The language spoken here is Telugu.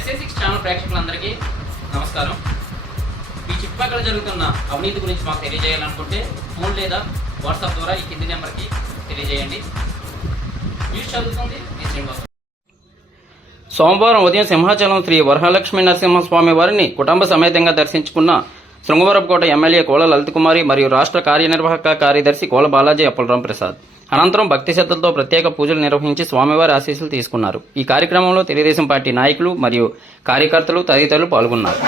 SA6 ఛానల్ ప్రేక్షకులందరికీ నమస్కారం. మీ చుట్టుపక్కల జరుగుతున్న అవినీతి గురించి మాకు తెలియజేయాలనుకుంటే ఫోన్ లేదా వాట్సాప్ ద్వారా ఈ కింది నెంబర్కి తెలియజేయండి. న్యూస్ చదువుతుంది మీ శ్రీనివాస్. సోమవారం ఉదయం సింహాచలం శ్రీ వరహాలక్ష్మీ నరసింహస్వామి వారిని కుటుంబ సమేతంగా దర్శించుకున్న శృంగవరపుకోట ఎమ్మెల్యే కోల లలితకుమారి మరియు రాష్ట్ర కార్యనిర్వాహక కార్యదర్శి కోల బాలాజీ అప్పలరాం ప్రసాద్ అనంతరం భక్తి శ్రద్ధలతో ప్రత్యేక పూజలు నిర్వహించి స్వామివారి ఆశీస్సులు తీసుకున్నారు. ఈ కార్యక్రమంలో తెలుగుదేశం పార్టీ నాయకులు మరియు కార్యకర్తలు తదితరులు పాల్గొన్నారు.